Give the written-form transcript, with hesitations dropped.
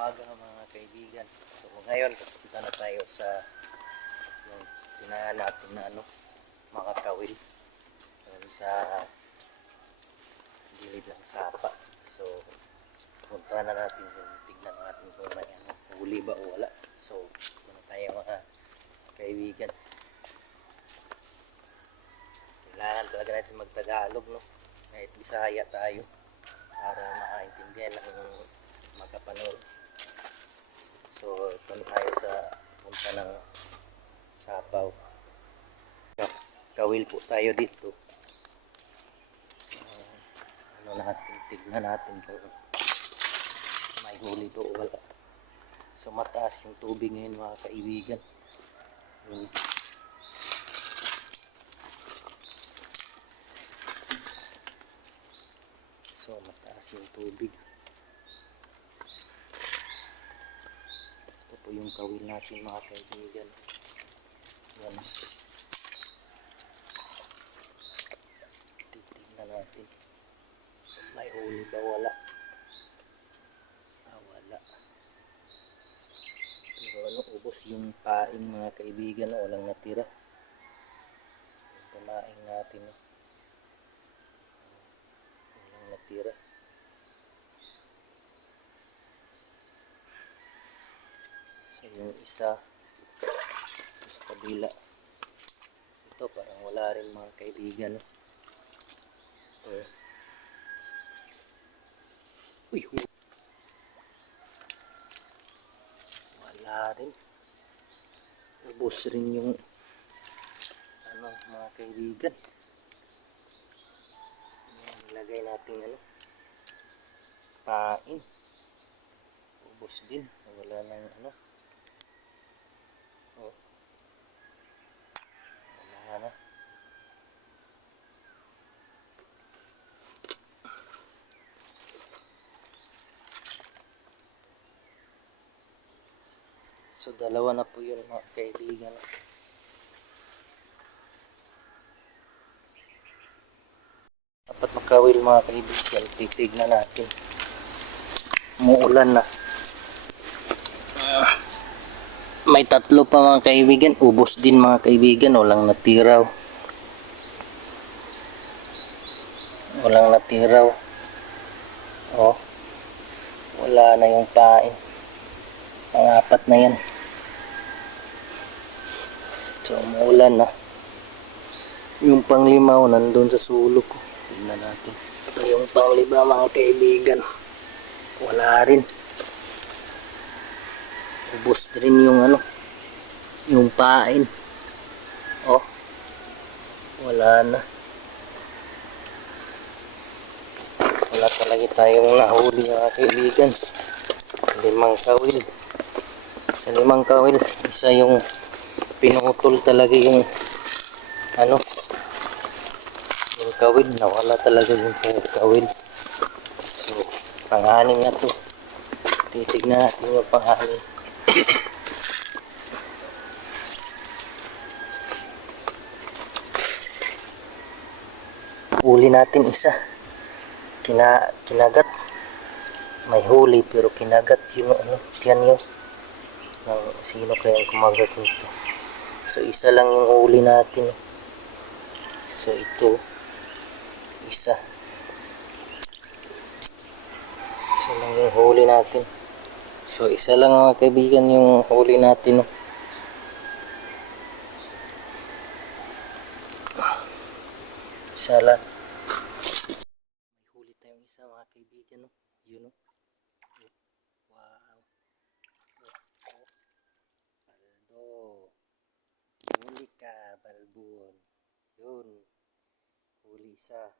umaga mga kaibigan. So ngayon pupunta na tayo sa yung tinahan natin na makakawil sa gilid ng sapa. So punta na natin yung tignan natin kung may huli ba o wala. So punta na tayo mga kaibigan. Kailangan talaga natin magtagalog, no? Kahit Bisaya tayo para makaintindihan ng magkapanood. So ito na tayo sa punta ng sapaw. Kawil po tayo dito. Tignan natin kung may huli po o wala. So mataas yung tubig ngayon mga kaibigan. So mataas yung tubig. Ito po yung kawil natin mga kaibigan. Yan. Titignan natin. May huli ba wala? Wala. Pero ubos yung paing mga kaibigan. Walang natira. Pamaing natin. Walang natira. So yung isa sa kabila. Ito parang wala rin mga kaibigan. Ito. Uy, wala rin. Ubos rin yung mga kaibigan. Nilagay natin pain. Ubos din. Wala nang wala na. So dalawa na po yun mga kaibigan. Dapat makawil mga kaibigan. Titignan natin. Umuulan na. May tatlo pa mga kaibigan. Ubos din mga kaibigan. Walang natiraw. Walang natiraw. Oh. Wala na yung pain. Pang-apat na yan. So umuulan na. Yung panglimaw nandun sa sulok ko. Tignan natin. Ito yung panglima mga kaibigan. Wala rin. Ubos rin yung yung pain. Oh. Wala na. Wala talaga tayong nahuli mga kaibigan. 5 kawil. Sa 5 kawil, isa yung pinutol talaga yung yung kawil. Nawala talaga yung kawil. So, pang-anim na to. Titignan natin yung pang-anim. Huli natin isa. Kinagat. May huli pero kinagat yung tiyan yun. Sino kayang kumagat nito? So isa lang yung huli natin. So ito isa. Isa lang yung huli natin. So isa lang mga kaibigan yung huli natin. Isa lang. May huli tayong isa mga kaibigan. Yun o. Wow. Baldo. Huli ka, balbon. Yun. Huli isa.